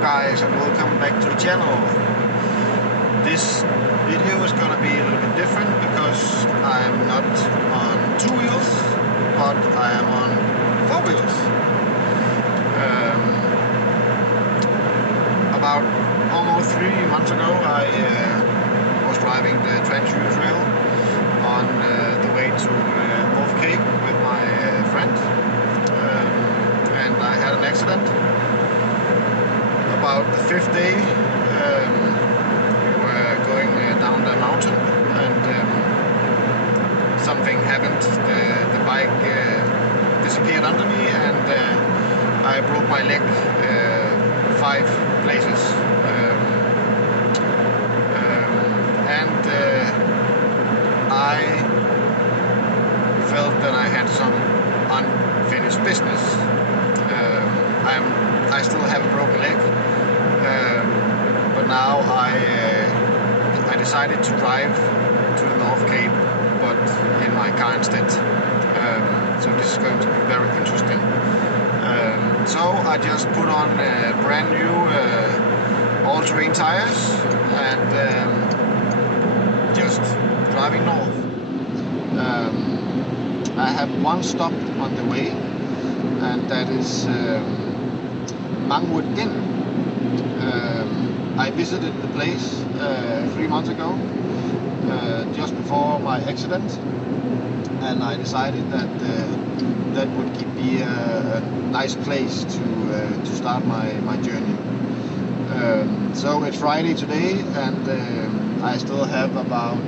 guys, and welcome back to the channel. This video is gonna be a little bit different because I am not on 2 wheels, but I am on 4 wheels. About almost 3 months ago I was driving the Touareq trail on the way to North Cape with my friend, and I had an accident. About the 5th day, we were going down the mountain, and something happened. The bike disappeared under me, and I broke my leg 5 places. And I felt that I had some unfinished business. I still have a broken leg, but now I decided to drive to the North Cape, but in my car instead. So this is going to be very interesting. So I just put on brand new all-terrain tires and just driving north. I have one stop on the way, and that is Mangwood Inn. I visited the place 3 months ago, just before my accident, and I decided that that would be a nice place to start my journey. So it's Friday today, and I still have about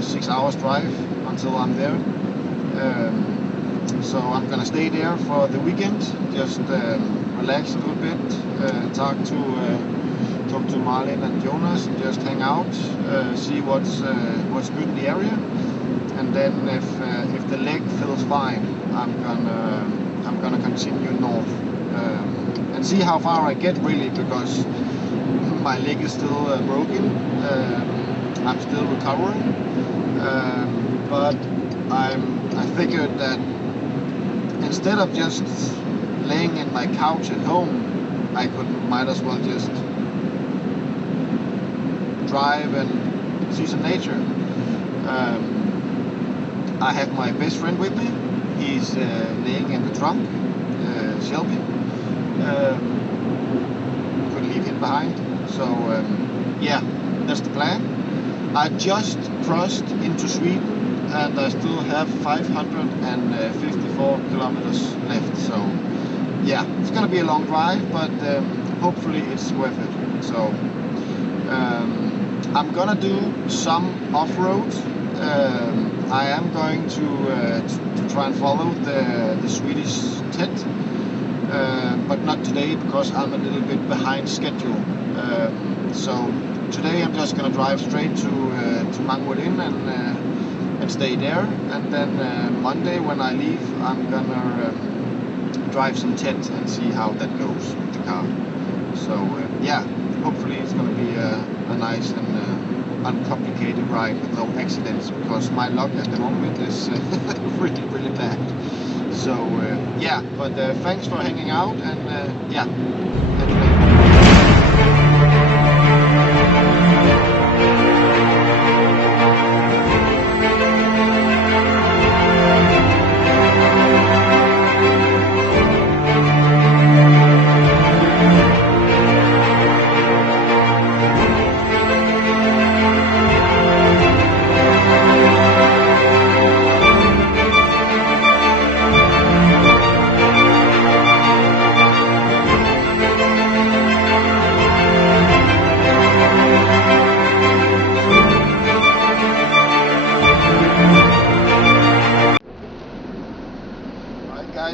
6 hours drive until I'm there. So I'm gonna stay there for the weekend, just relax a little bit, talk to Marlin and Jonas, and just hang out, see what's good in the area, and then if the leg feels fine, I'm gonna continue north and see how far I get, really, because my leg is still broken. I'm still recovering, but I figured that instead of just laying in my couch at home, might as well just drive and see some nature. I have my best friend with me. He's laying in the trunk, Shelby. Couldn't leave him behind. So yeah, that's the plan. I just crossed into Sweden, and I still have 554 kilometers left. So yeah, it's gonna be a long drive, but hopefully it's worth it. So I'm gonna do some off-road. I am going to try and follow the Swedish TED, but not today because I'm a little bit behind schedule. So today I'm just gonna drive straight to Mangwood Inn and stay there, and then Monday when I leave, I'm gonna drive some TED and see how that goes with the car. So yeah, hopefully it's gonna be a nice and uncomplicated ride with no accidents, because my luck at the moment is really bad. So yeah, but thanks for hanging out, and yeah,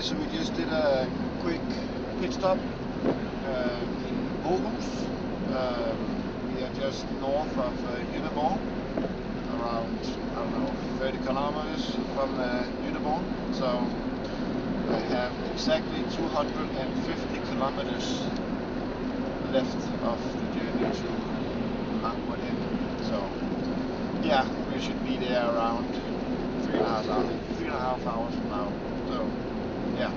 so we just did a quick pit stop in Aarhus. We are just north of Göteborg, around, I don't know, 30 kilometers from Göteborg. So I have exactly 250 kilometers left of the journey to Mangwood Inn. So yeah, we should be there around 3.5 hours from now. So yeah,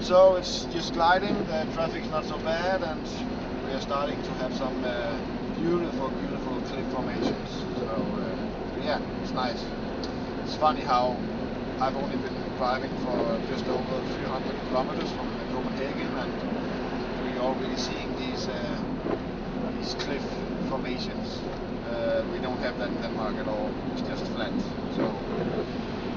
so it's just gliding, the traffic's not so bad, and we are starting to have some beautiful cliff formations. So yeah, it's nice. It's funny how I've only been driving for just over 300 kilometers from Copenhagen, and we're already seeing these cliff formations. We don't have that in Denmark at all. It's just flat.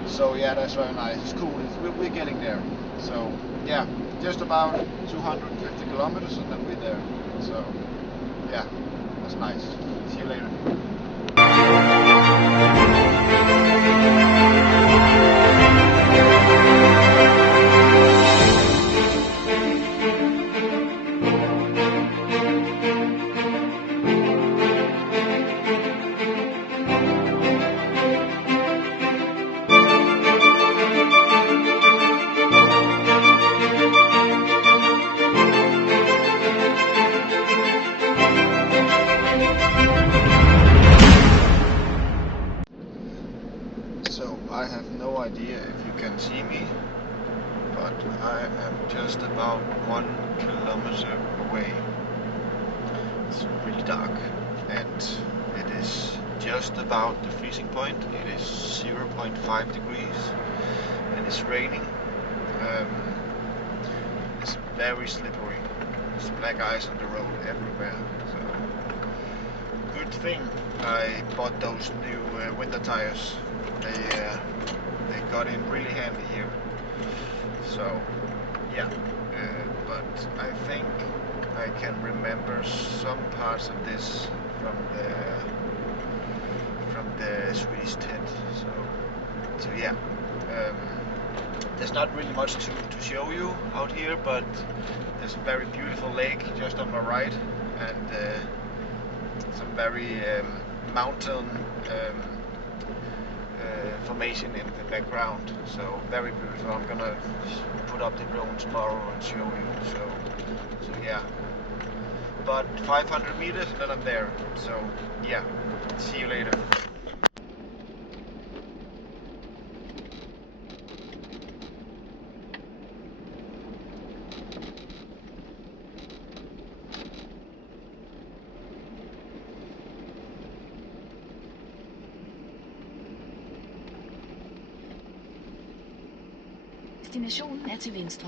So yeah, that's very nice. It's cool. We're getting there. So yeah, just about 250 kilometers and then we're there. So yeah, that's nice. See you later. I have no idea if you can see me, but I am just about 1 kilometer away. It's really dark and it is just about the freezing point. It is 0.5 degrees and it's raining. It's very slippery. There's black ice on the road everywhere. So good thing I bought those new winter tires. They got in really handy here. So yeah, but I think I can remember some parts of this from the Swedish tent. So yeah, there's not really much to show you out here, but there's a very beautiful lake just on my right, and some very mountain formation in the background. So very beautiful. I'm gonna put up the drone tomorrow and show you. So yeah. But 500 meters and then I'm there. So yeah. See you later. Destinationen er til venstre.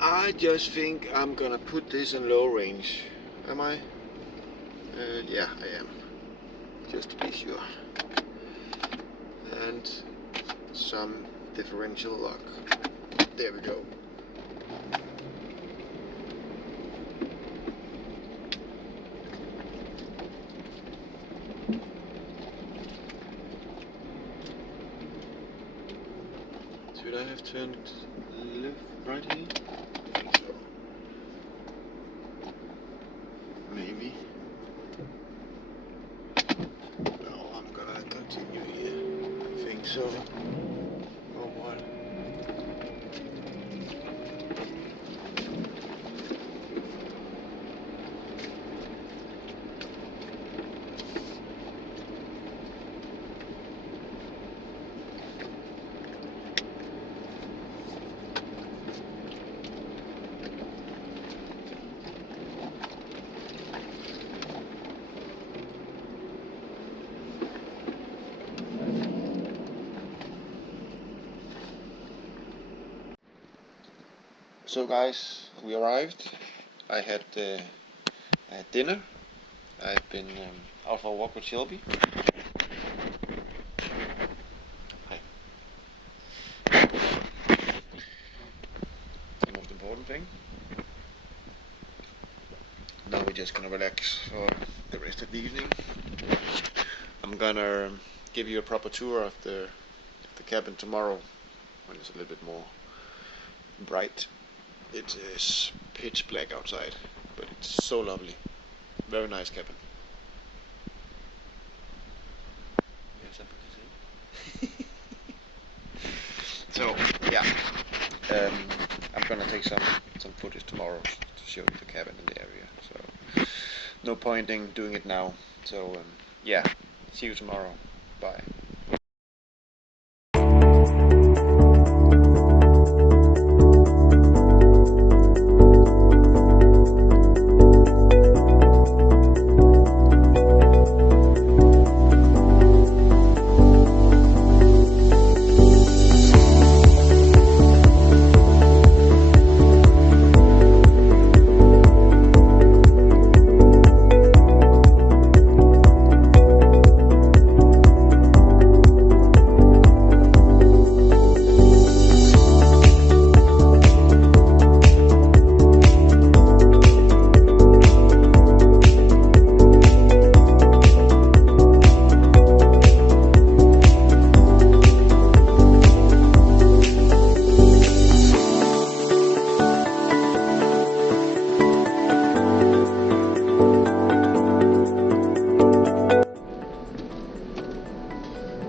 I just think I'm gonna put this in low range. Am I? Yeah, I am. Just to be sure. And some differential lock. There we go. Should I have turned left, right here? I think so. Maybe. No, I'm gonna continue here. I think so. Or what? So guys, we arrived. I had dinner. I've been out for a walk with Shelby. Hi. The most important thing. Now we just gonna relax for the rest of the evening. I'm gonna give you a proper tour of the cabin tomorrow when it's a little bit more bright. It is pitch black outside, but it's so lovely. Very nice cabin. You have something to say? So yeah, I'm gonna take some footage tomorrow to show you the cabin in the area. So no point in doing it now. So yeah, see you tomorrow. Bye.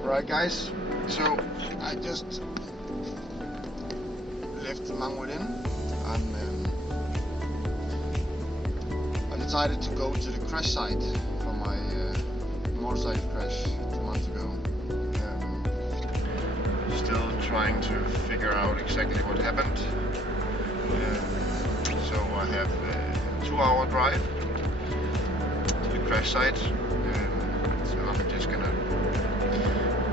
Right guys, so I just left Mangwood Inn. I decided to go to the crash site for my motorcycle crash 2 months ago. Still trying to figure out exactly what happened. So I have a 2-hour drive to the crash site. So I'm just gonna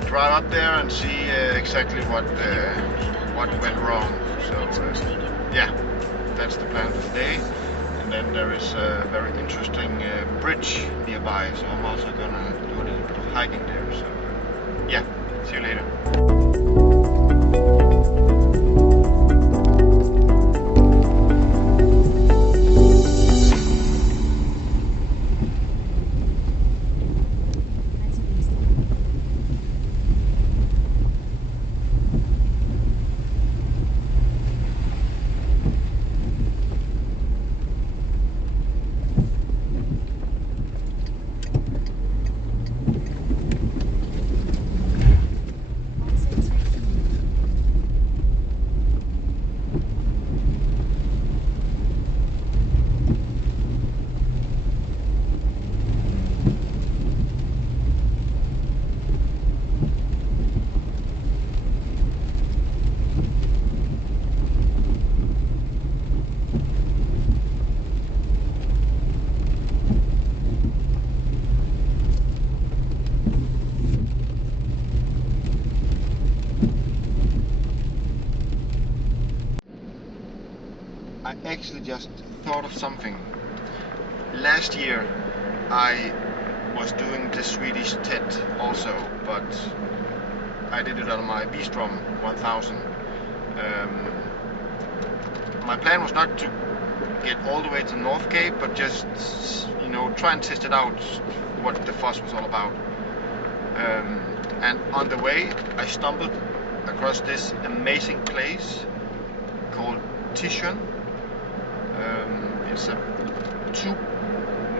drive up there and see exactly what went wrong. So yeah, that's the plan for today. And then there is a very interesting bridge nearby, so I'm also gonna do a little bit of hiking there. So yeah, see you later. I actually just thought of something. Last year I was doing the Swedish TED also, but I did it on my V-Strom 1000. My plan was not to get all the way to North Cape, but just, you know, try and test it out, what the fuss was all about. And on the way I stumbled across this amazing place called Tishon. It's two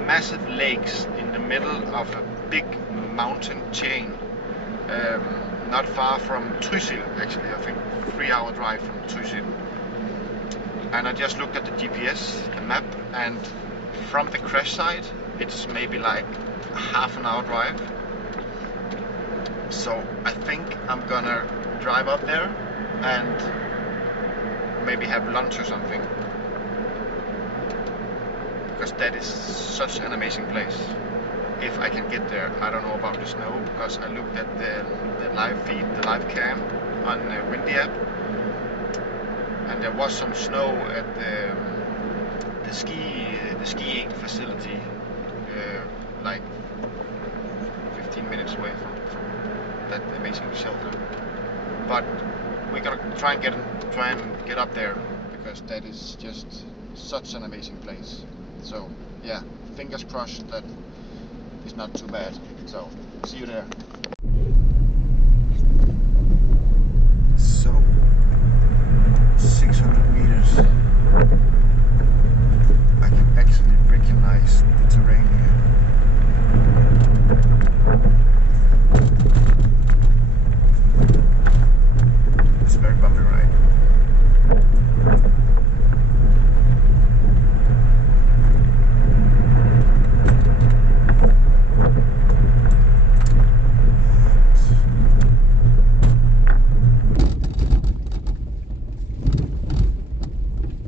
massive lakes in the middle of a big mountain chain, not far from Trysil, actually. I think 3-hour drive from Trysil. And I just looked at the GPS, the map, and from the crash site it's maybe like a half-an-hour drive. So I think I'm gonna drive up there and maybe have lunch or something, because that is such an amazing place. If I can get there. I don't know about the snow, because I looked at the live feed, the live cam on the Windy app, and there was some snow at the skiing facility, like 15 minutes away from that amazing shelter. But we're gonna try and get up there, because that is just such an amazing place. So yeah, fingers crossed that it's not too bad. So see you there. So 600 meters. I can actually recognize the terrain here. It's a very bumpy ride.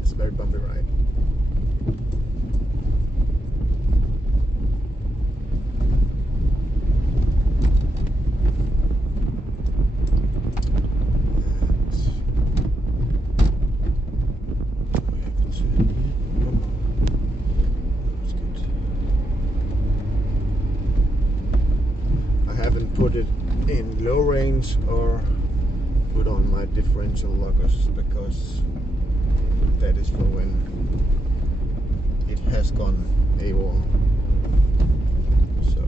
It's a very bumpy ride. Put it in low range or put on my differential lockers, because that is for when it has gone AWOL. So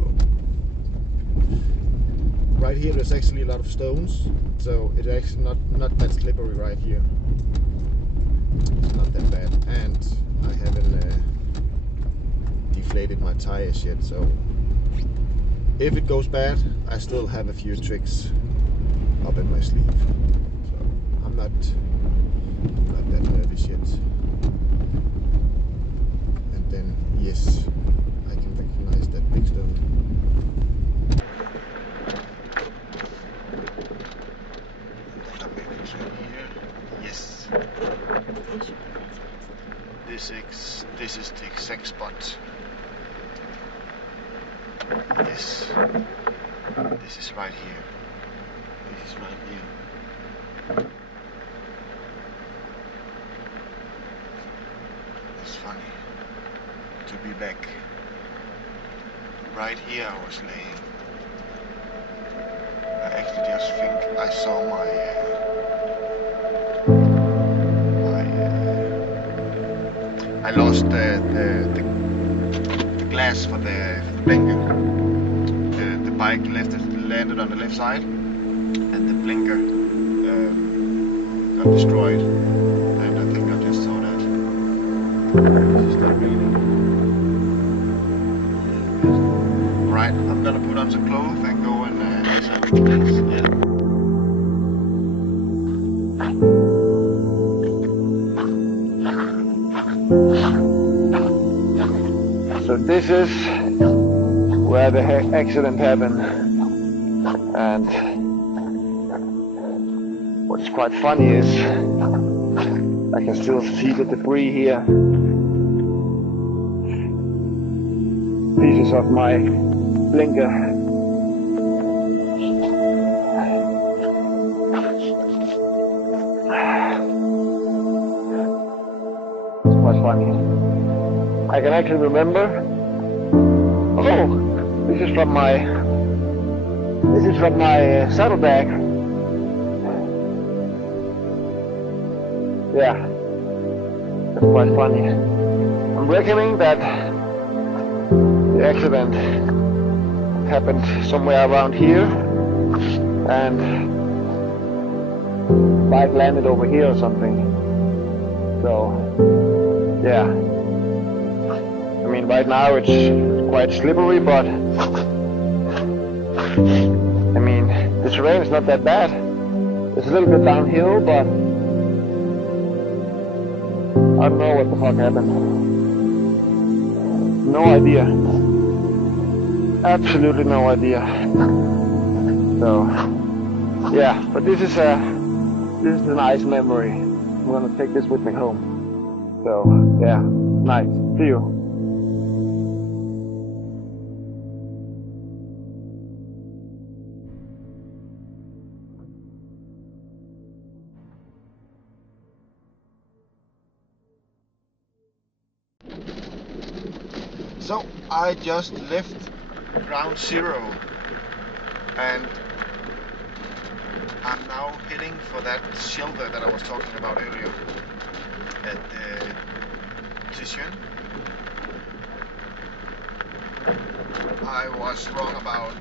right here there's actually a lot of stones, so it's actually not that slippery right here. It's not that bad, and I haven't deflated my tires yet, so if it goes bad, I still have a few tricks up in my sleeve. So I'm not that nervous yet. And then, yes, I can recognize that big stone. Here. Yes. This is the exact spot. This is right here. This is right here. It's funny to be back. Right here I was laying. I actually just think I saw I lost the glass for the blinker. The bike landed on the left side, and the blinker got destroyed. And I think I just saw that. This is not raining. Right, I'm gonna put on some clothes and go and So this is where the accident happened, and what's quite funny is I can still see the debris here. Pieces of my blinker. It's quite funny. I can actually remember. Oh, this is from my saddlebag. Yeah, that's quite funny. I'm reckoning that the accident happened somewhere around here, and bike landed over here or something. So, yeah. I mean, right now it's quite slippery, but I mean, the terrain is not that bad. It's a little bit downhill, but I don't know what the fuck happened. No idea. Absolutely no idea. So, yeah, but this is a nice memory. I'm gonna take this with me home. So, yeah, nice. See you. So I just left ground zero and I'm now heading for that shelter that I was talking about earlier. at the position. I was wrong about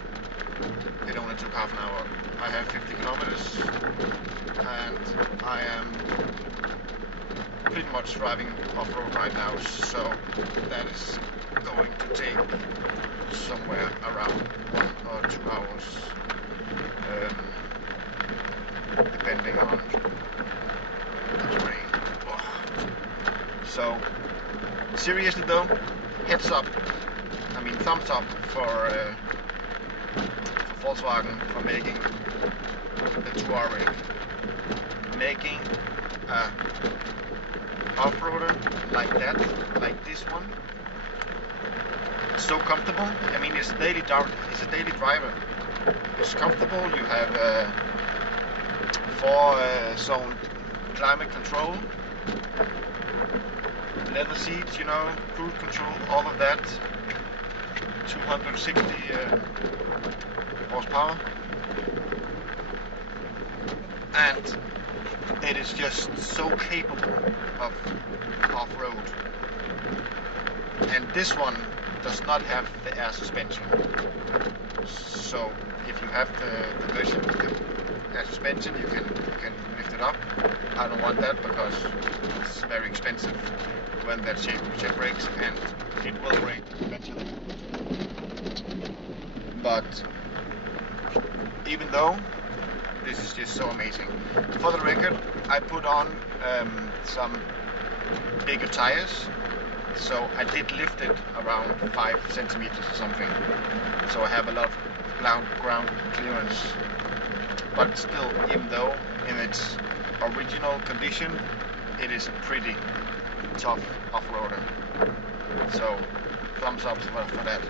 it only took half an hour. I have 50 kilometers and I am pretty much driving off-road right now, so that is going to take somewhere around 1 or 2 hours, depending on the terrain. So seriously though, heads up, I mean thumbs up for Volkswagen for making the Touareq, making a off-roader like that, like this one, so comfortable. I mean, it's a daily driver. It's comfortable. You have 4-zone climate control, leather seats, you know, cruise control, all of that. 260 horsepower, and it is just so capable of off-road. And this one does not have the air suspension, so if you have the version with the air suspension, you can lift it up. I don't want that because it's very expensive when that shape breaks, and it will break eventually. But even though this is just so amazing, for the record, I put on some bigger tires, so I did lift it around 5 centimeters or something, so I have a lot of ground clearance. But still, even though in its original condition, it is a pretty tough off-roader. So thumbs up for that.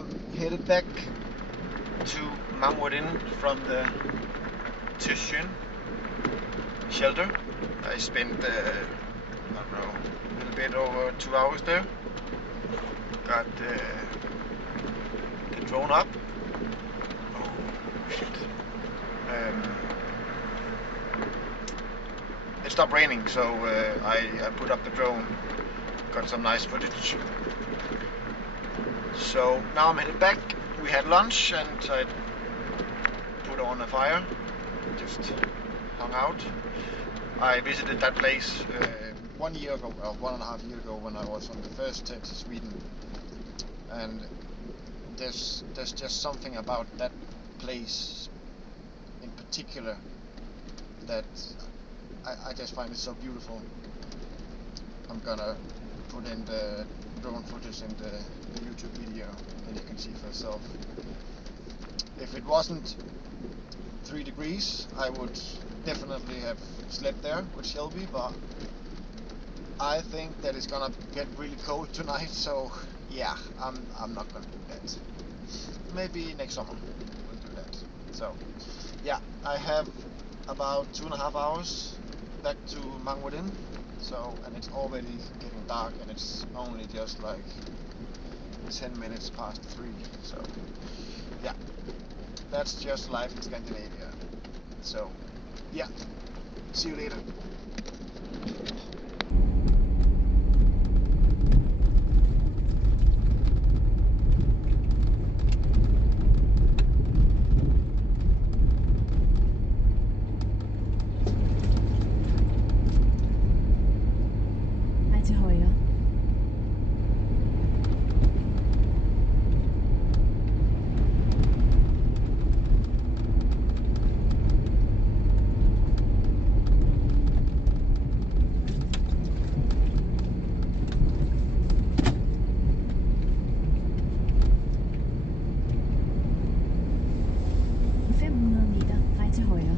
I'm headed back to Mamwardin from the Touareq shelter. I spent, I don't know, a little bit over 2 hours there. Got the drone up. Oh shit. It stopped raining, so I put up the drone. Got some nice footage. So now I'm headed back. We had lunch and I put on a fire. Just hung out. I visited that place 1 year ago, or 1.5 years ago, when I was on the first trip to Sweden. And there's just something about that place in particular that I just find it so beautiful. I'm gonna put in the drone footage in the YouTube video, and you can see for yourself. If it wasn't 3 degrees, I would definitely have slept there with Shelby, but I think that it's gonna get really cold tonight, so yeah, I'm not gonna do that. Maybe next summer we'll do that. So yeah, I have about 2.5 hours back to Mamwardin. So, and it's already getting dark, and it's only just like 10 minutes past 3. So yeah, that's just life in Scandinavia. So yeah, see you later. Vej til højre. I 500 meter, drej til højre.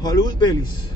Hold ud, Bellis.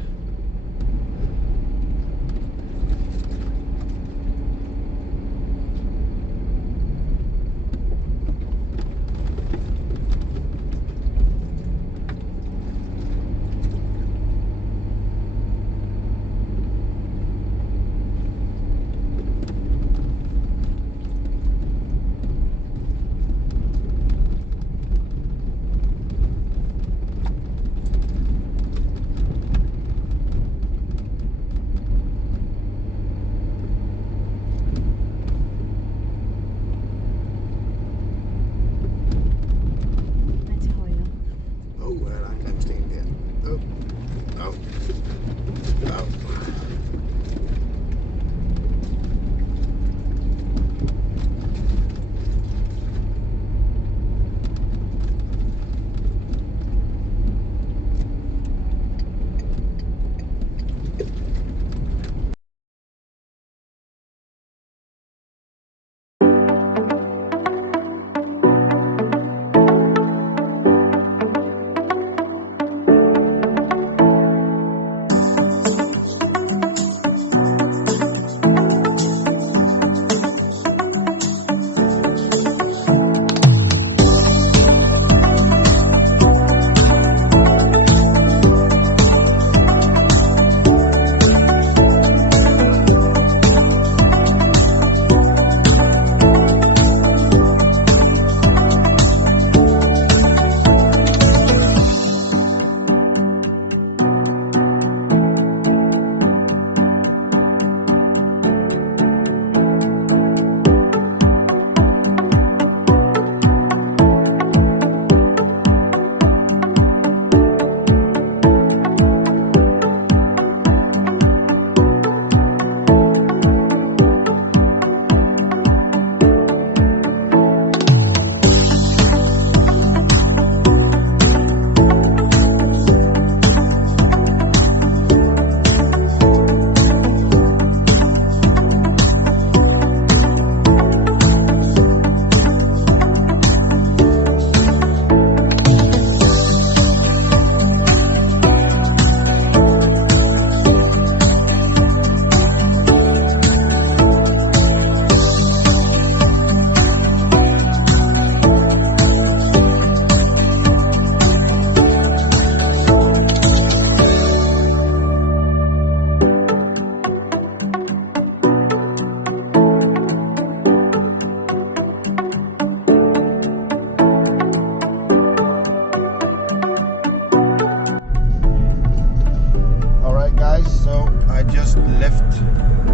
So I just left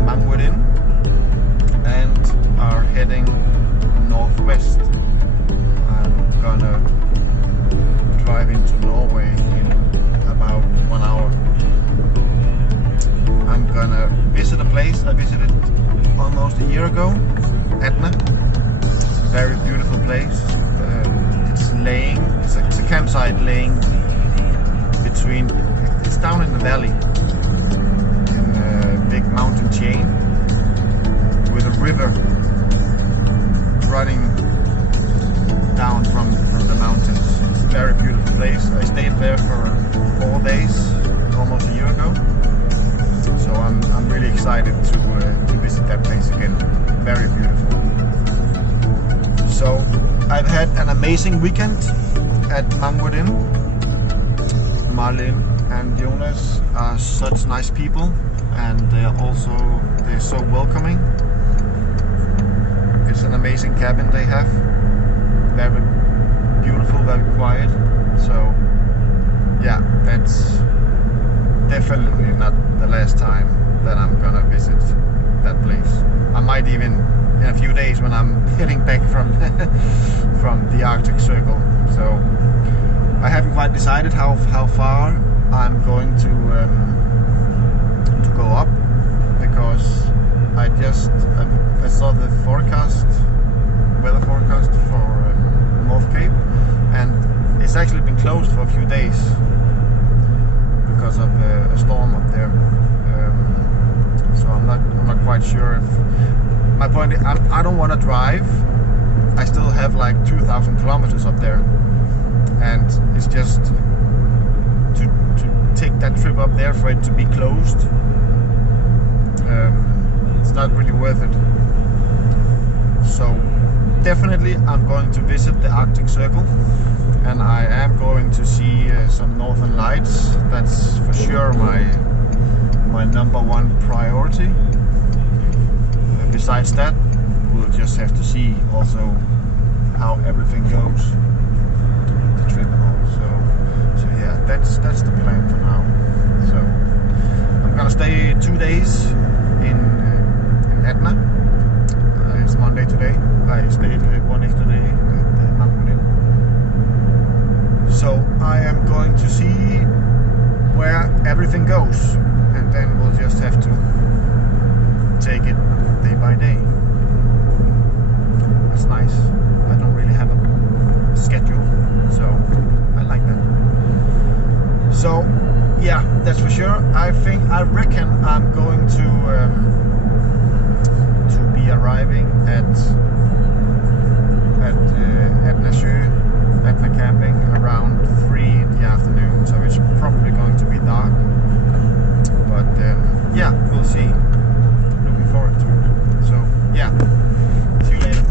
Mangwoorin and are heading northwest. I'm gonna drive into Norway in about 1 hour. I'm gonna visit a place I visited almost a year ago, Etna. Very beautiful place. It's a campsite laying between, it's down in the valley in a big mountain chain with a river running down from the mountains. It's a very beautiful place. I stayed there for 4 days almost a year ago, so I'm really excited to visit that place again. Very beautiful. So I've had an amazing weekend at Mangwoorin. Marlene and Jonas are such nice people, and they're so welcoming. It's an amazing cabin they have. Very beautiful, very quiet. So yeah, that's definitely not the last time that I'm gonna visit that place. I might even in a few days when I'm heading back from from the Arctic Circle. So I haven't quite decided how far I'm going to go up, because I saw the weather forecast for North Cape, and it's actually been closed for a few days because of a storm up there. So I'm not quite sure if. My point is, I don't want to drive. I still have like 2,000 kilometers up there, and it's just to take that trip up there for it to be closed. It's not really worth it. So definitely I'm going to visit the Arctic Circle, and I am going to see some northern lights. That's for sure my number one priority. Besides that, we'll just have to see also how everything goes, the trip and all. So yeah, that's the plan for now. So I'm gonna stay 2 days in Etna. It's Monday today. I stayed 1 extra day at Mangwoorin. So I am going to see where everything goes, and then we'll just have to take it day by day. That's nice. I don't really have a schedule, so I like that. So yeah, that's for sure. I reckon I'm going to be arriving at Etna camping around 3 in the afternoon, so it's probably going to be dark, but yeah, we'll see. Looking forward to it. So yeah, see you later.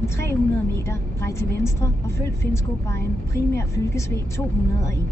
Om 300 meter, drej til venstre og følg Finnskogvejen, primær fylkesvej 201.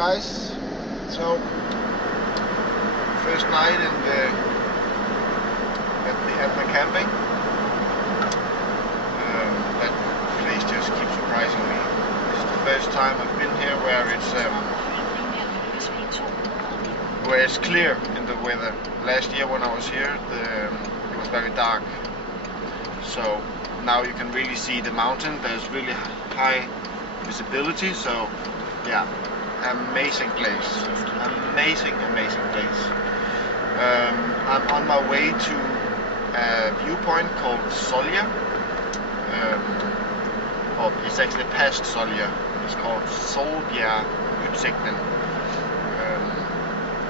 guys, so first night in at the camping. That place just keeps surprising me. This is the first time I've been here where it's clear in the weather. Last year when I was here, it was very dark. So now you can really see the mountain. There's really high visibility. So yeah, amazing place. Amazing place. I'm on my way to a viewpoint called Solja. It's actually past Solja. It's called Solbjergutsigten.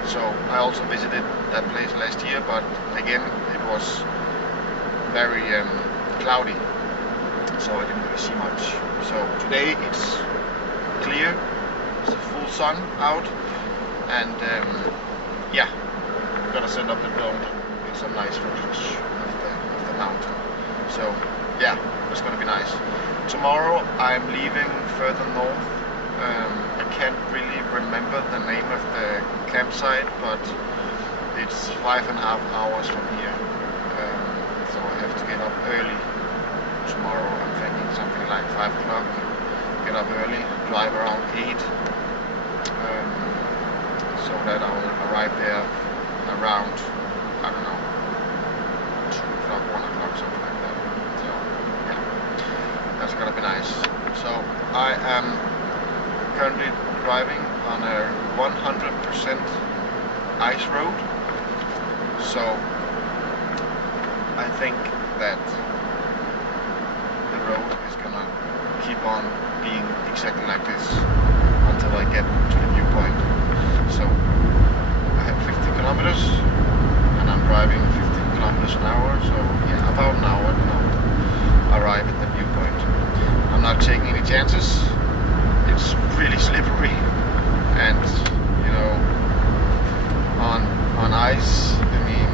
So I also visited that place last year, but again it was very cloudy, so I didn't really see much. So today it's clear, it's full sun out, and yeah, I'm gonna set up the drone and get some nice footage of the mountain. So yeah, it's gonna be nice. Tomorrow I'm leaving further north. I can't really remember the name of the campsite, but it's 5.5 hours from here. So I have to get up early tomorrow. I'm thinking something like 5 o'clock. Get up early, drive around 8, so that I will arrive there around, I don't know, 2 o'clock, 1 o'clock, something like that. So yeah, that's gonna be nice. So I am currently driving on a 100% ice road. So I think that the road is gonna keep on being exactly like this until I get to the viewpoint. So I have 50 kilometers and I'm driving 15 kilometers an hour, so yeah, about an hour and I'll arrive at the viewpoint. I'm not taking any chances. It's really slippery, and you know, on ice, I mean,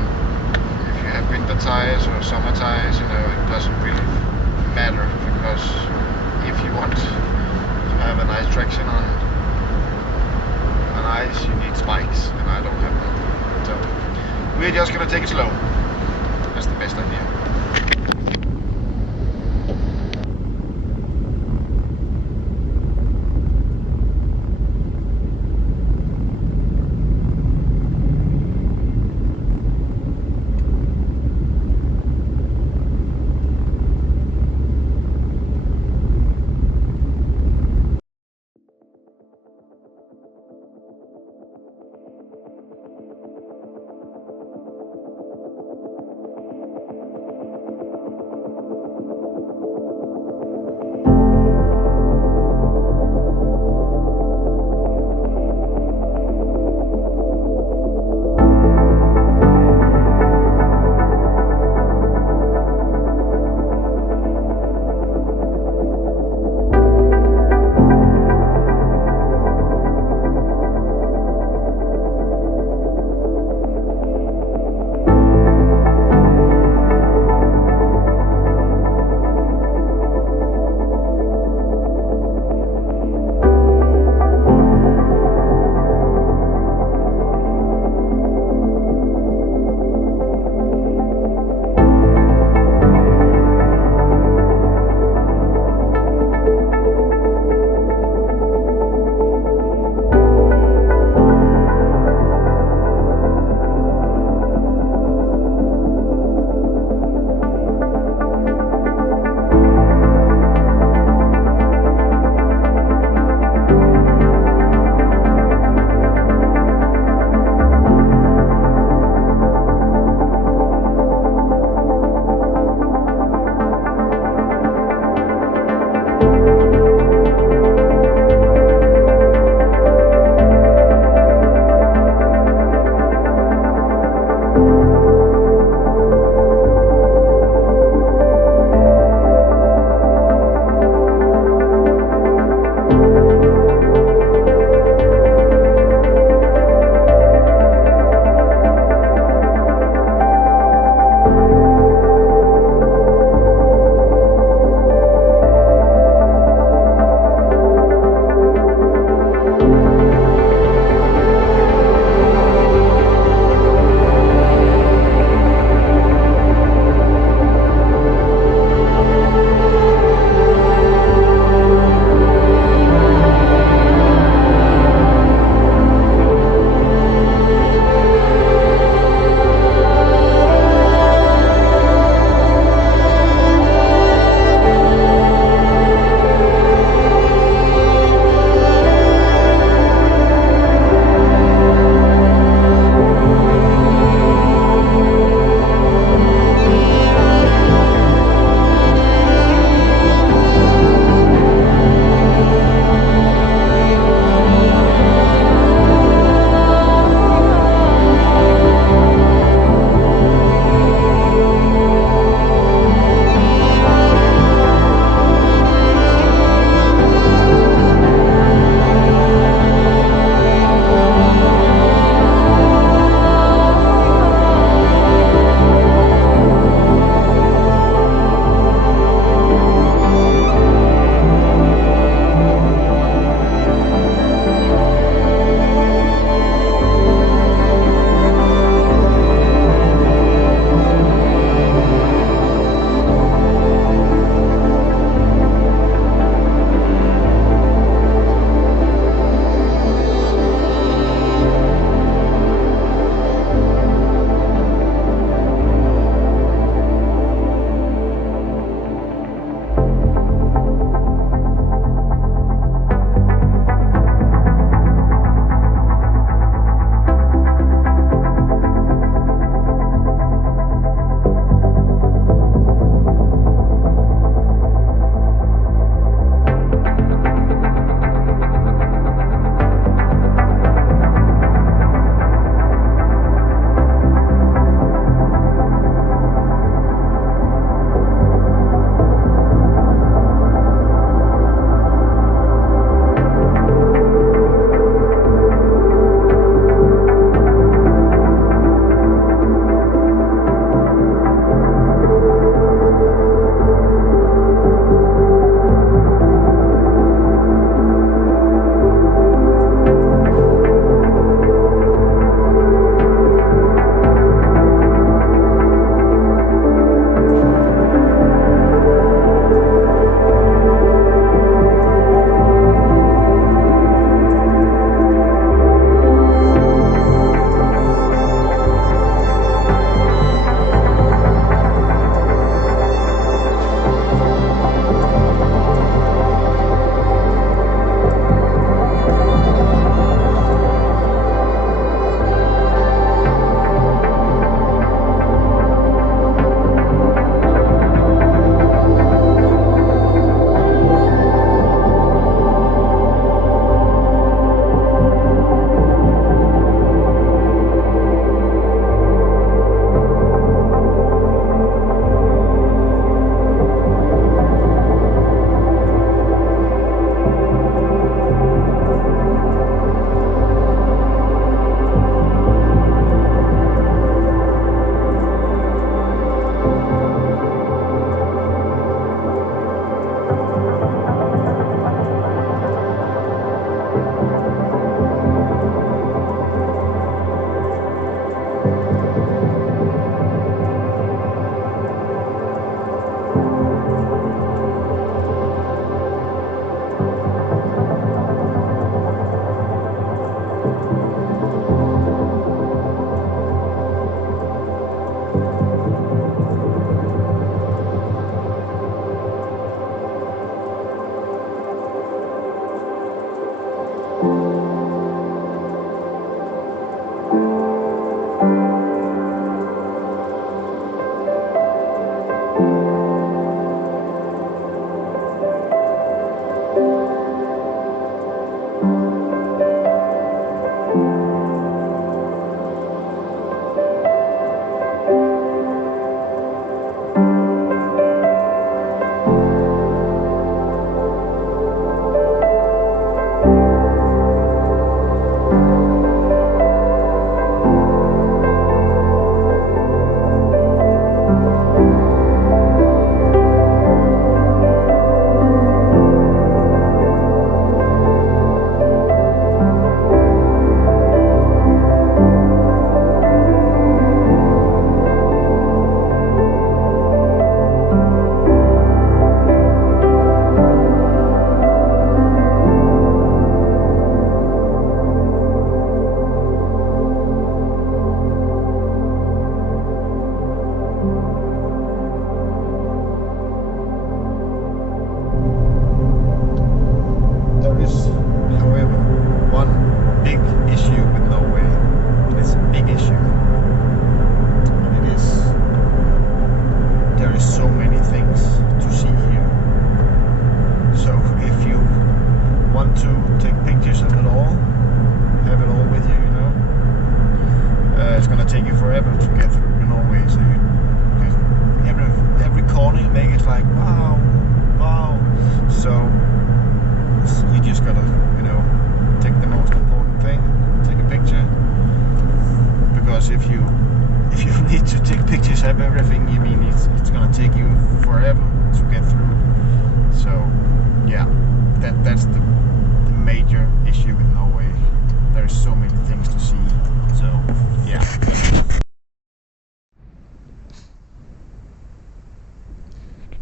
if you have winter tires or summer tires, you know, it doesn't really matter, because if you want to have a nice traction on ice, you need spikes, and I don't have them. So we're just gonna take it slow. That's the best idea.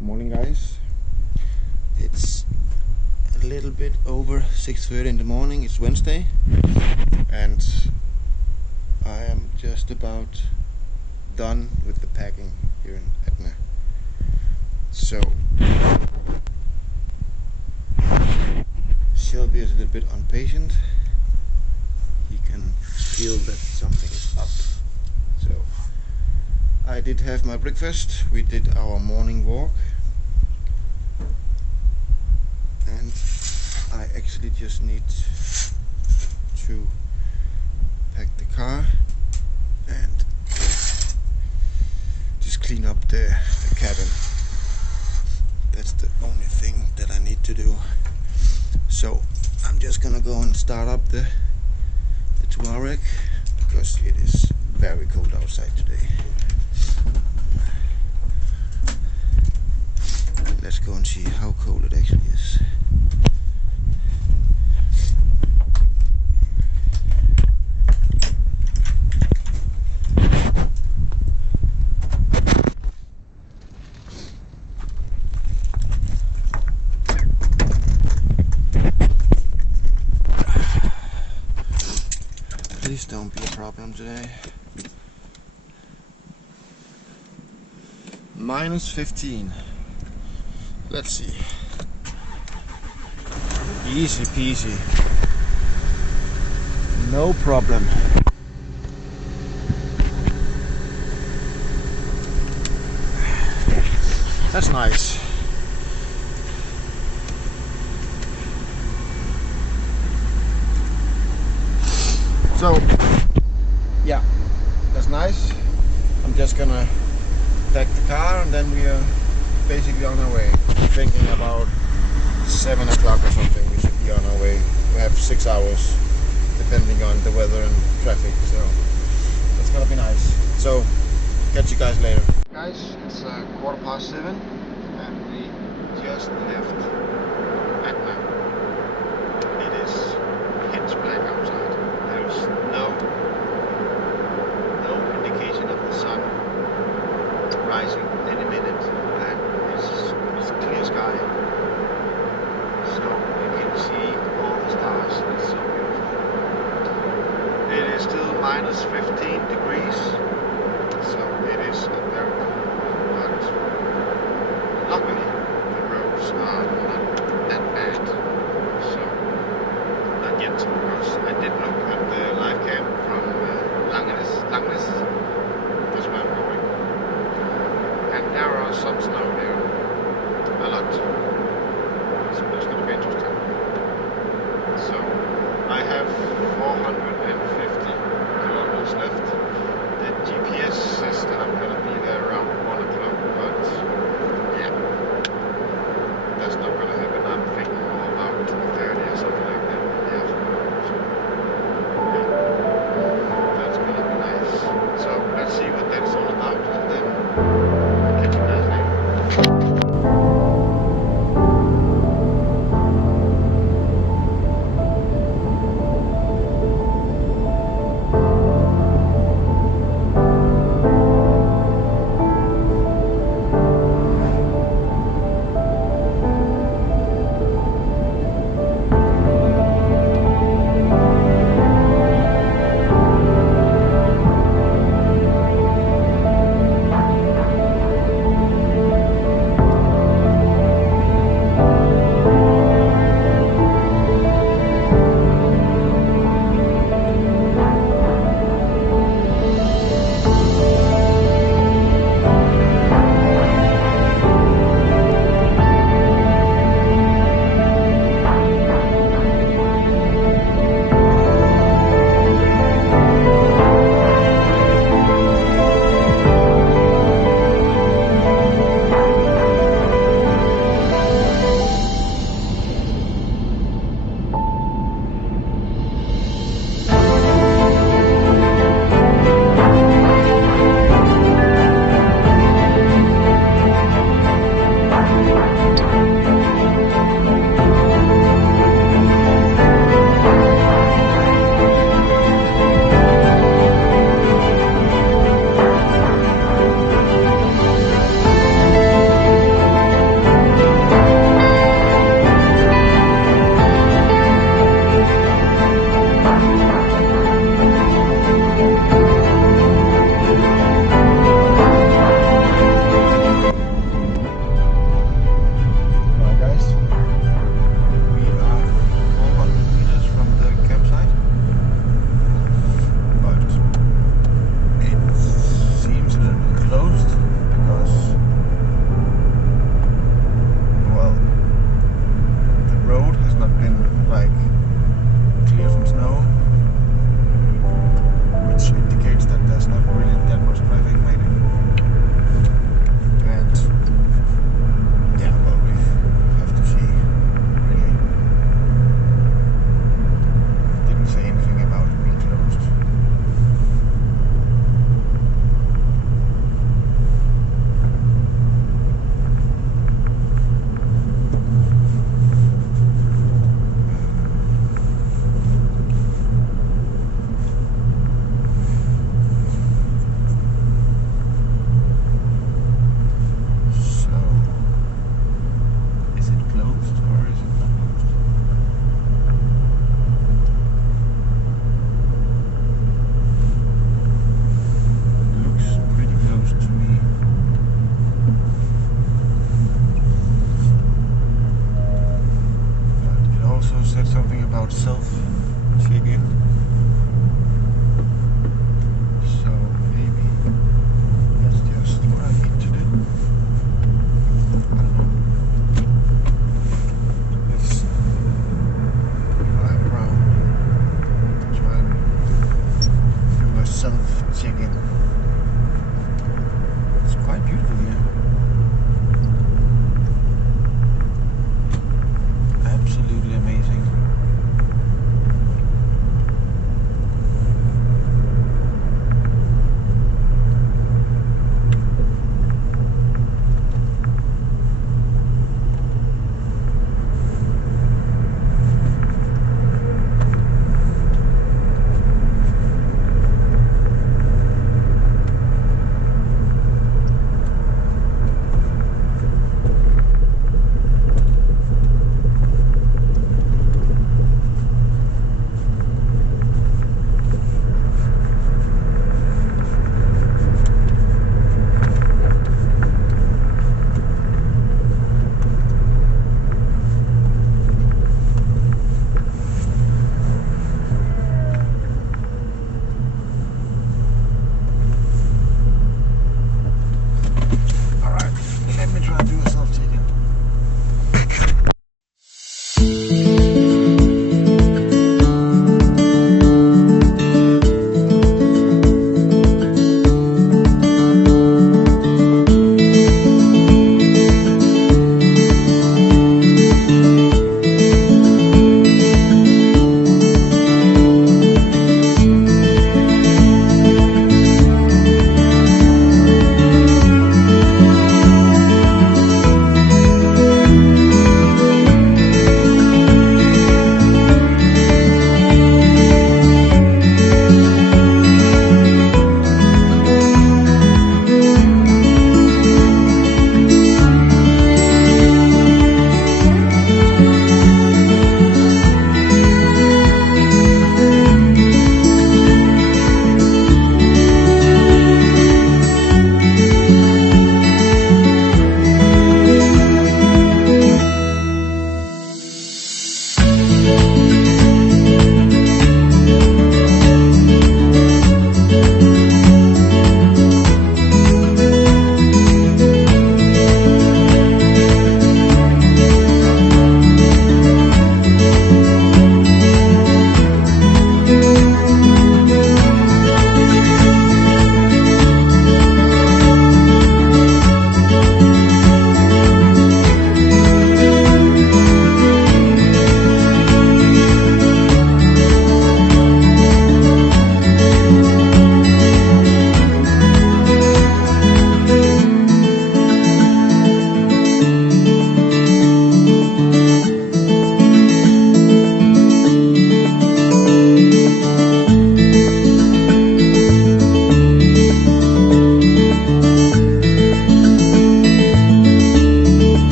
Morning, guys. It's a little bit over 6:30 in the morning. It's Wednesday, and I am just about done with the packing here in Etna. So Shelby is a little bit impatient. He can feel that something is up. So I did have my breakfast. We did our morning walk, and I actually just need to pack the car and just clean up the cabin. That's the only thing that I need to do. So I'm just gonna go and start up the Touareq, because it is very cold outside today. Let's go and see how cold it actually is. Please don't be a problem today. -15. Let's see. Easy peasy. No problem. That's nice. So, yeah, that's nice. I'm just gonna pack the car and then we are basically on our way. Thinking about 7 o'clock or something we should be on our way. We have 6 hours depending on the weather and traffic, so it's gonna be nice. So, catch you guys later. Guys, it's 7:15 and we just left Etna. It is pitch black outside. There's no indication of the sun rising any minute, and it's clear sky, so you can see all the stars. It's so beautiful. It is still -15 degrees, so it is very cold, but luckily the roads are not that bad. So not yet, because I did look at the live cam from Langnæs. That's where I'm going. And there are some snow there, a lot. So it's going to be interesting. So I have 450 kilometers left. The GPS says that I'm Catch you guys later.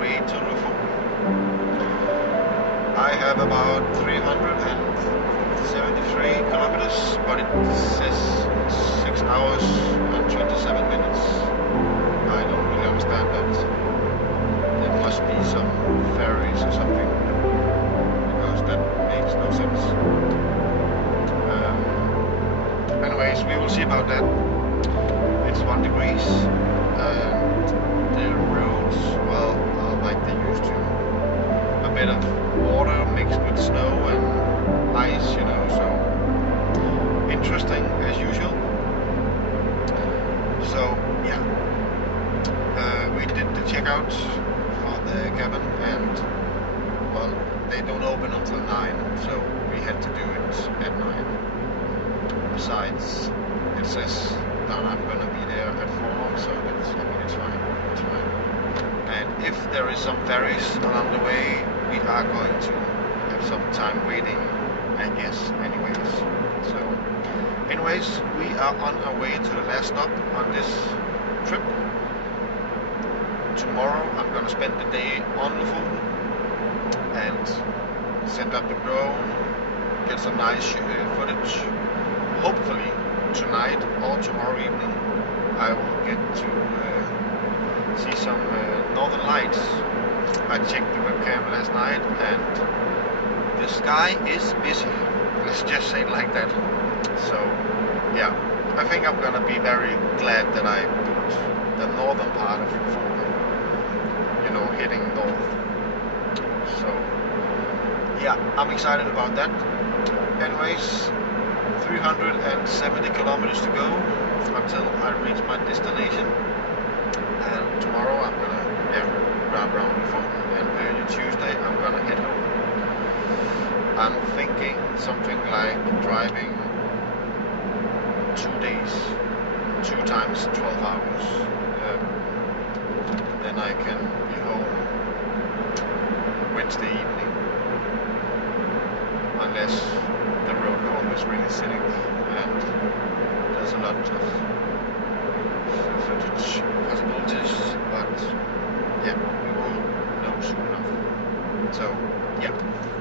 way to Lofoten. I have about 373 kilometers, but it says 6 hours and 27 minutes. I don't really understand that. There must be some ferries or something, because that makes no sense. Anyways, we will see about that. It's 1 degrees, and the roads, well, are like they used to. A bit of water mixed with snow and ice, you know, so interesting as usual. So yeah, we did the checkout for the cabin, and well, they don't open until 9, so we had to do it at 9. Besides, it says that I'm gonna be there at 4, so that's, I mean, it's fine, it's fine. And if there is some ferries along the way, we are going to have some time waiting, I guess, anyways. So, anyways, we are on our way to the last stop on this trip. Tomorrow I'm gonna spend the day on Lofoten and send up the drone, get some nice footage. Hopefully tonight or tomorrow evening I will get to see some northern lights. I checked the webcam last night and the sky is busy, let's just say it like that. So yeah, I think I'm gonna be very glad that I booked the northern part of Lofoten, you know, heading north. So yeah, I'm excited about that. Anyways, 370 kilometers to go until I reach my destination, and tomorrow I'm gonna grab around Lofoten, and early Tuesday I'm gonna head home. I'm thinking something like driving 2 days, 2 times 12 hours. Then I can be home Wednesday evening, unless the road home is really scenic and there's a lot of footage possibilities, but yeah, we will know soon enough. So yeah,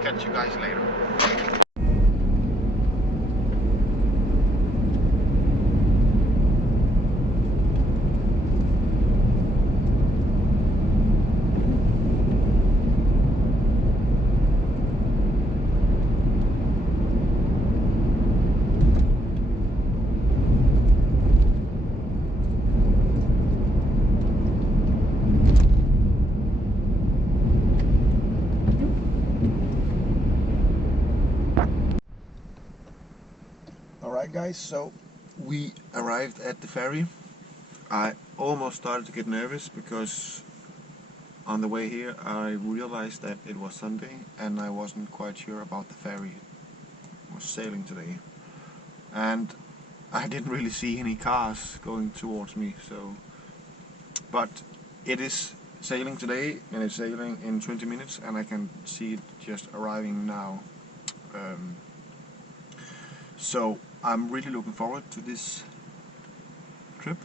catch you guys later. Alright guys, so we arrived at the ferry. I almost started to get nervous because on the way here I realized that it was Sunday and I wasn't quite sure about the ferry. It was sailing today. And I didn't really see any cars going towards me, so... But it is sailing today, and it's sailing in 20 minutes, and I can see it just arriving now. So I'm really looking forward to this trip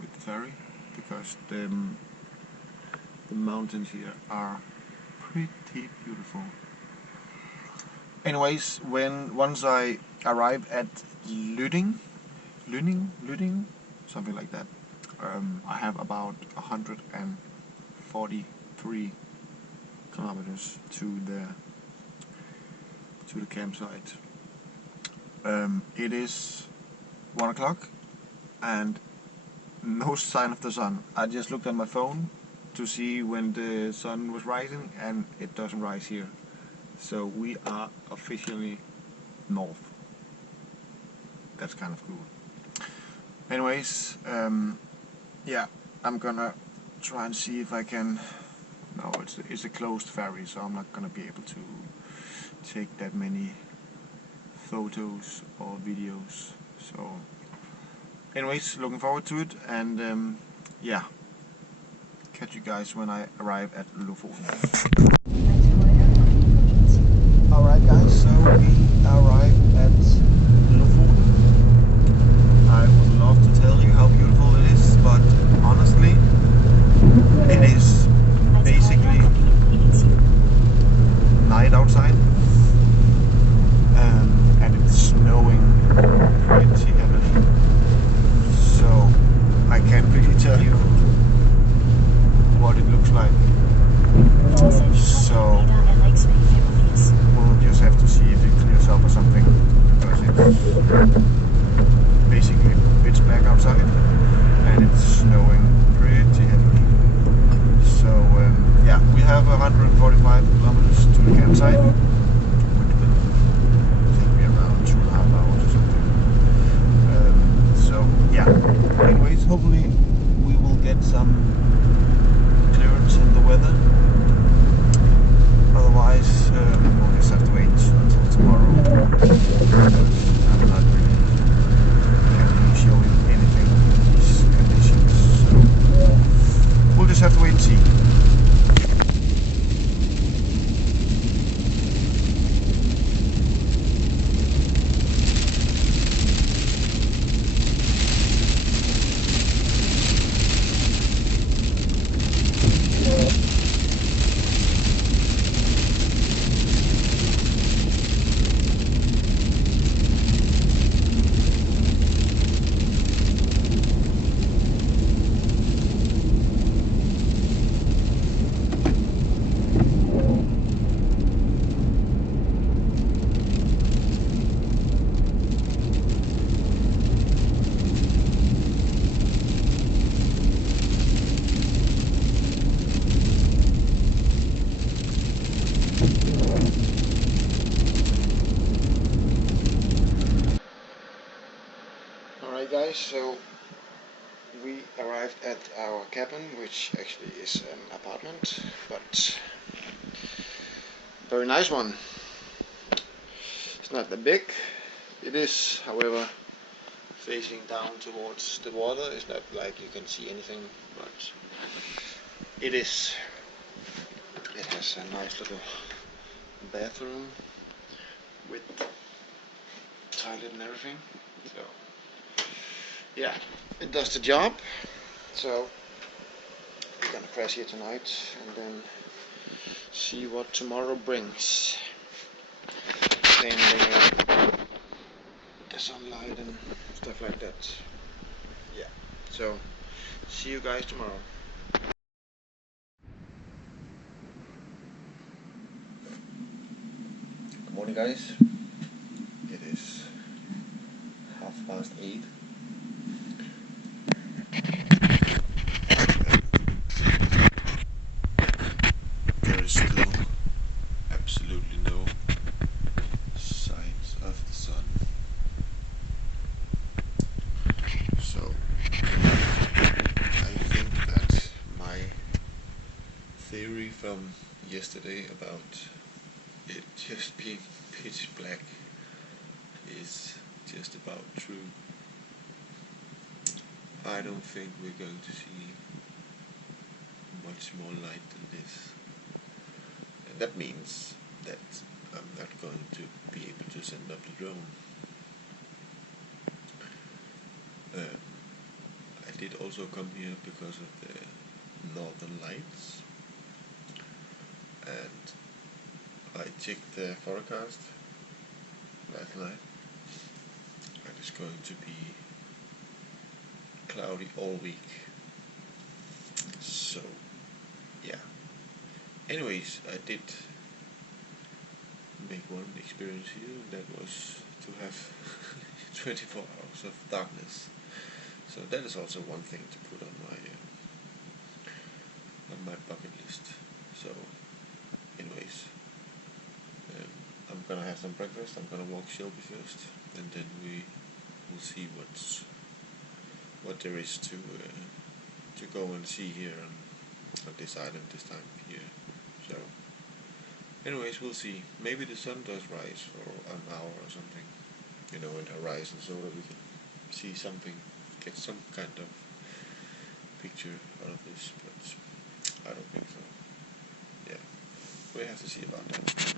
with the ferry, because the mountains here are pretty beautiful. Anyways, once I arrive at Lüding, something like that, I have about 143 kilometers to the campsite. It is 1 o'clock and no sign of the sun. I just looked at my phone to see when the sun was rising, and it doesn't rise here. So we are officially north. That's kind of cool. Anyways, yeah, I'm gonna try and see if I can... No, it's a closed ferry, so I'm not gonna be able to take that many photos or videos. So anyways, looking forward to it, and yeah, catch you guys when I arrive at Lofoten. Alright guys, so we arrived at Lofoten. I would love to tell you how beautiful it is, but honestly, it is basically have 145 kilometers to the campsite, which will take me around 2.5 hours or something. So yeah, anyways, hopefully we will get some clearance in the weather. Otherwise, we'll just have to wait until tomorrow. I'm not really can show you anything in these conditions, so we'll just have to wait and see. Alright guys, so we arrived at our cabin, which actually is an apartment, but very nice one. It's not that big. It is, however, facing down towards the water. It's not like you can see anything, but it is. It has a nice little bathroom with toilet and everything. So yeah, it does the job. So we're gonna crash here tonight and then see what tomorrow brings. Standing the sunlight and stuff like that. Yeah, so see you guys tomorrow. Good morning guys. It is 8:30. There is still absolutely no signs of the sun. So I think that my theory from yesterday about it just being pitch black is just about true. I don't think we're going to see much more light than this. And that means that I'm not going to be able to send up the drone. I did also come here because of the northern lights, and I checked the forecast last night and it's going to be cloudy all week. So yeah, anyways, I did make one experience here, and that was to have 24 hours of darkness. So that is also one thing to put on my bucket list. So anyways, I'm gonna have some breakfast. I'm gonna walk Shelby first, and then we will see what there is to go and see here on this island this time of year. So anyways, we'll see. Maybe the sun does rise for an hour or something, in the horizon, so that we can see something, get some kind of picture out of this, but I don't think so. Yeah, we have to see about that.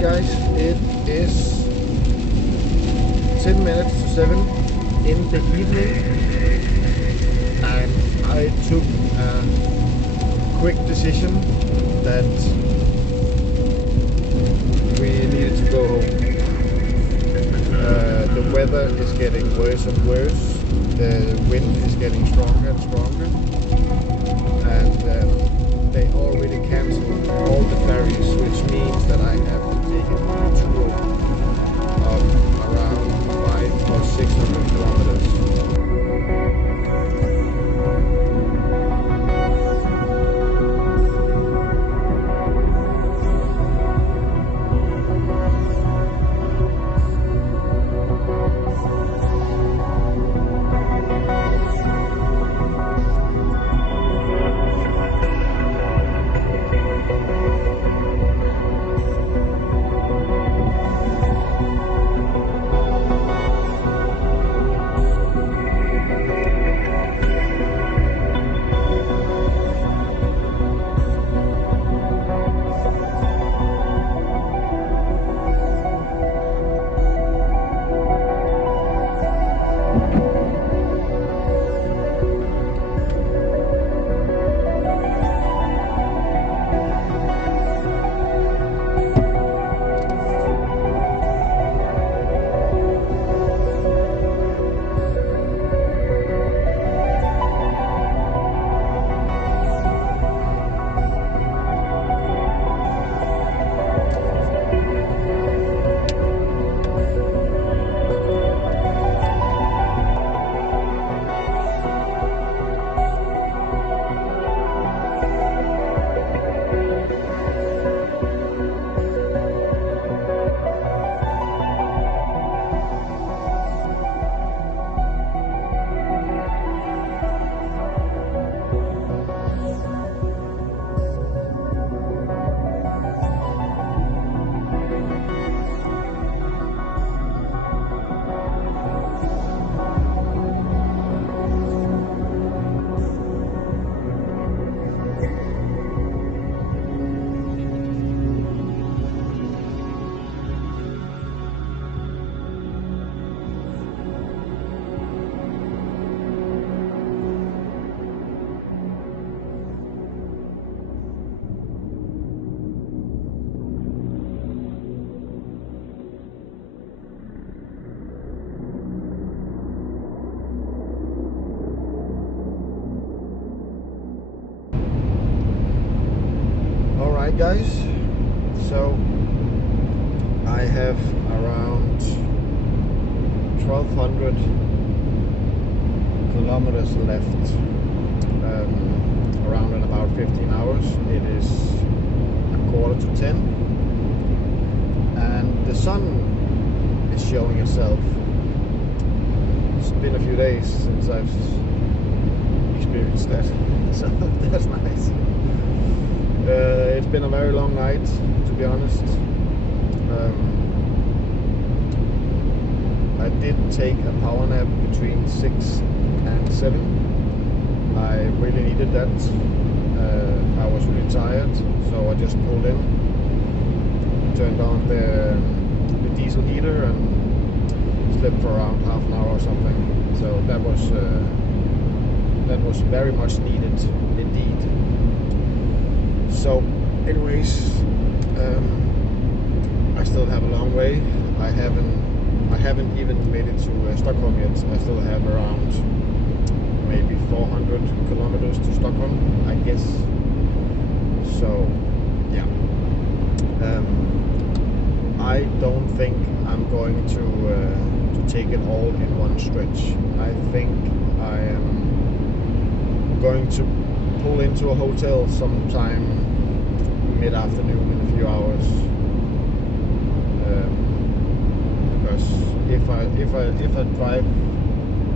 Guys, it is 10 minutes to 7 in the evening, and I took a quick decision that we needed to go home. The weather is getting worse and worse, the wind is getting stronger and stronger, and they already cancelled all the ferries, which means that I have to take a tour of around 500 or 600 kilometers. Alright guys, so I have around 1200 kilometers left, around in about 15 hours. It is 9:45, and the sun is showing itself. It's been a few days since I've experienced that, so that's nice. It's been a very long night, to be honest. I did take a power nap between 6 and 7. I really needed that. I was really tired, so I just pulled in, turned on the diesel heater and slept for around half an hour or something. So that was very much needed indeed. So anyways, I still have a long way. I haven't even made it to Stockholm yet. I still have around maybe 400 happen, I guess. So yeah, I don't think I'm going to take it all in one stretch. I think I am going to pull into a hotel sometime mid-afternoon in a few hours. Because if I drive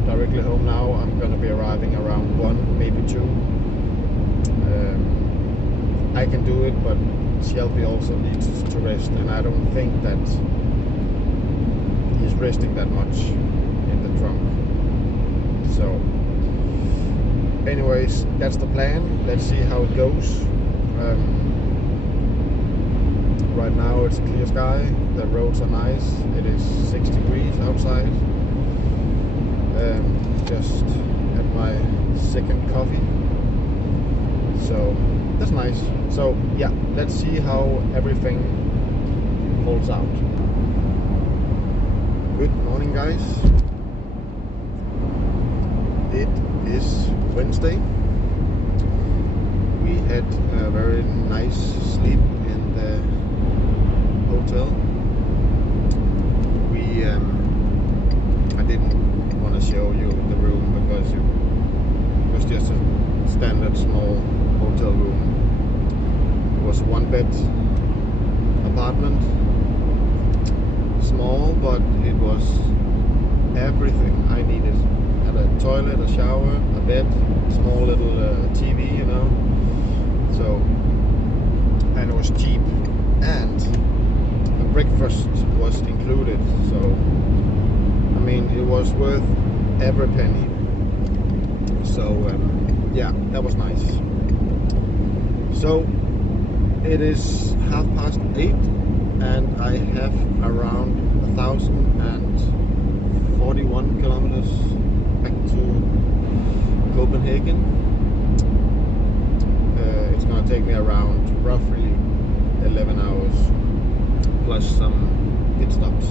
directly home now, I'm gonna be arriving around 1, maybe 2. I can do it, but Shelby also needs to rest, and I don't think that he's resting that much in the trunk. So anyways, that's the plan. Let's see how it goes. Right now it's clear sky, the roads are nice, it is 6 degrees outside. Just had my second coffee, so that's nice. So yeah, let's see how everything holds out. Good morning, guys. It is Wednesday. We had a very nice sleep in the hotel. I didn't want to show you the room because it was just a standard small hotel room. It was a 1-bed apartment, small, but it was everything I needed. Had a toilet, a shower, a bed, small little TV, you know. So, and it was cheap, and the breakfast was included. So, I mean, it was worth every penny. So, yeah, that was nice. So, it is 8:30, and I have around 1,041 kilometers back to Copenhagen. It's gonna take me around roughly 11 hours plus some pit stops.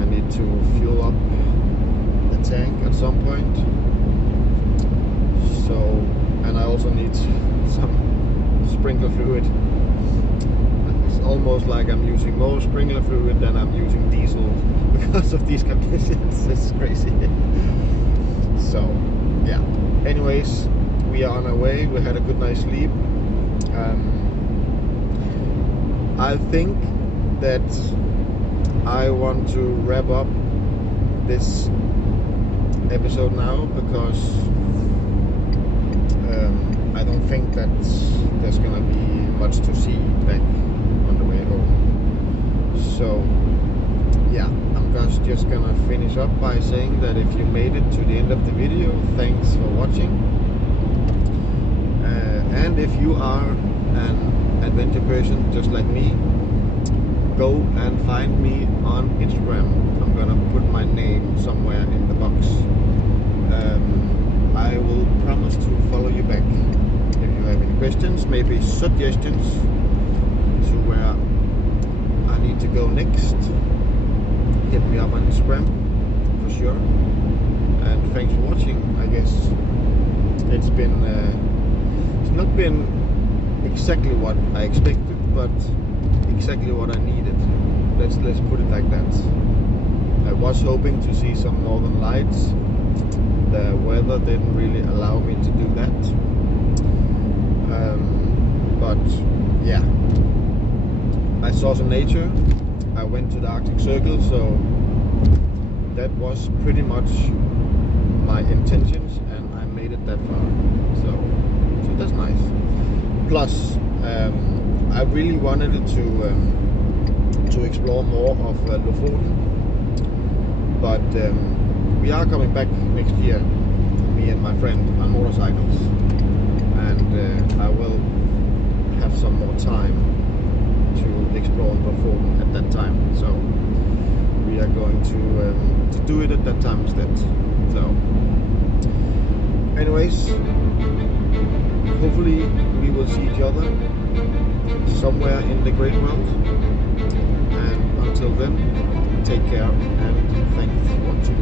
I need to fuel up the tank at some point. So, and I also need some sprinkler fluid. It's almost like I'm using more sprinkler fluid than I'm using diesel because of these conditions. It's crazy. So yeah, anyways, we are on our way. We had a good night's sleep. I think that I want to wrap up this episode now because I don't think that there's gonna be much to see back on the way home. So yeah, I'm just gonna finish up by saying that if you made it to the end of the video, thanks for watching. And if you are an adventure person just like me, go and find me on Instagram. I'm gonna put my name somewhere in the box. I will promise to follow you back. If you have any questions, maybe suggestions to where I need to go next, hit me up on Instagram for sure. And thanks for watching. I guess it's not been exactly what I expected, but exactly what I needed. Let's put it like that. I was hoping to see some northern lights. The weather didn't really allow me to do that. But yeah, I saw some nature. I went to the Arctic Circle, so that was pretty much my intentions, and I made it that far. So that's nice. Plus, I really wanted to explore more of Lofoten, but we are coming back next year, me and my friend, on motorcycles, and I will have some more time to explore Lofoten at that time. So we are going to do it at that time instead. So anyways, hopefully we will see each other somewhere in the great world, and until then, take care and thanks for watching.